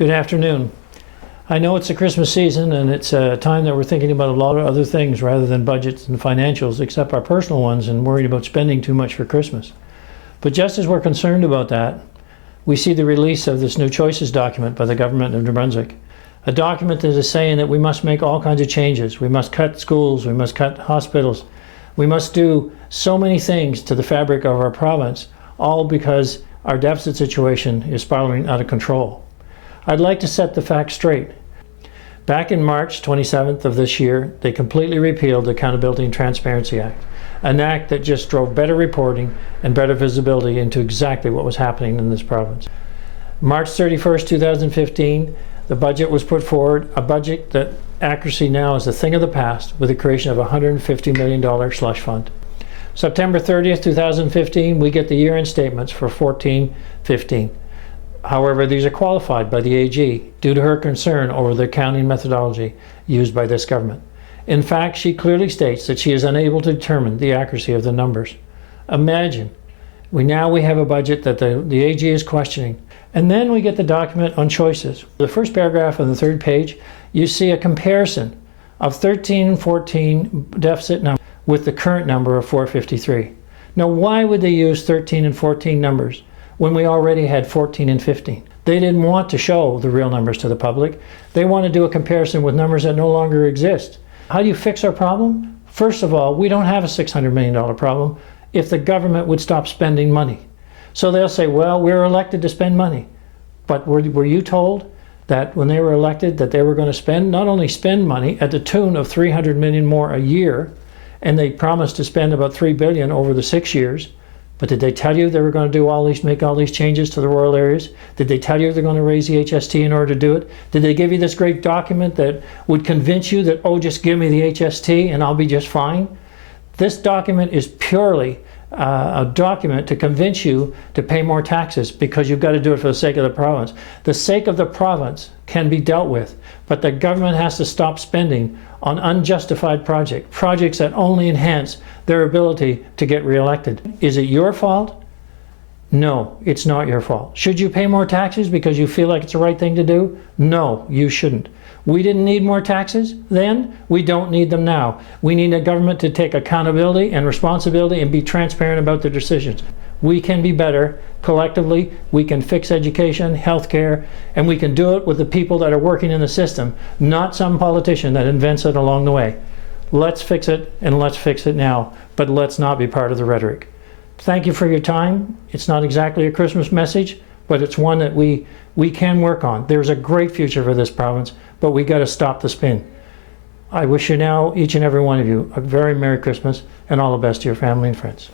Good afternoon. I know it's the Christmas season and it's a time that we're thinking about a lot of other things rather than budgets and financials, except our personal ones, and worried about spending too much for Christmas. But just as we're concerned about that, we see the release of this New Choices document by the government of New Brunswick. A document that is saying that we must make all kinds of changes. We must cut schools, we must cut hospitals, we must do so many things to the fabric of our province, all because our deficit situation is spiraling out of control. I'd like to set the facts straight. Back in March 27th of this year, they completely repealed the Accountability and Transparency Act, an act that just drove better reporting and better visibility into exactly what was happening in this province. March 31st, 2015, the budget was put forward, a budget that accuracy now is a thing of the past, with the creation of a $150 million slush fund. September 30th, 2015, we get the year-end statements for 14-15. However, these are qualified by the AG due to her concern over the accounting methodology used by this government. In fact, she clearly states that she is unable to determine the accuracy of the numbers. Imagine, we have a budget that the AG is questioning. And then we get the document on choices. The first paragraph on the third page, you see a comparison of 13 and 14 deficit numbers with the current number of 453. Now, why would they use 13 and 14 numbers when we already had 14 and 15? They didn't want to show the real numbers to the public. They want to do a comparison with numbers that no longer exist. How do you fix our problem? First of all, we don't have a $600 million problem if the government would stop spending money. So they'll say, well, we're elected to spend money. But were you told that when they were elected that they were going to not only spend money at the tune of $300 million more a year, and they promised to spend about $3 billion over the 6 years, but did they tell you they were going to make all these changes to the rural areas? Did they tell you they're going to raise the HST in order to do it? Did they give you this great document that would convince you that, oh, just give me the HST and I'll be just fine? This document is purely a document to convince you to pay more taxes because you've got to do it for the sake of the province. The sake of the province can be dealt with, but the government has to stop spending on unjustified projects that only enhance their ability to get reelected. Is it your fault? No, it's not your fault. Should you pay more taxes because you feel like it's the right thing to do? No, you shouldn't. We didn't need more taxes then. We don't need them now. We need a government to take accountability and responsibility and be transparent about their decisions. We can be better collectively. We can fix education, healthcare, and we can do it with the people that are working in the system, not some politician that invents it along the way. Let's fix it, and let's fix it now, but let's not be part of the rhetoric. Thank you for your time. It's not exactly a Christmas message, but it's one that we can work on. There's a great future for this province, but we got to stop the spin. I wish you now, each and every one of you, a very Merry Christmas and all the best to your family and friends.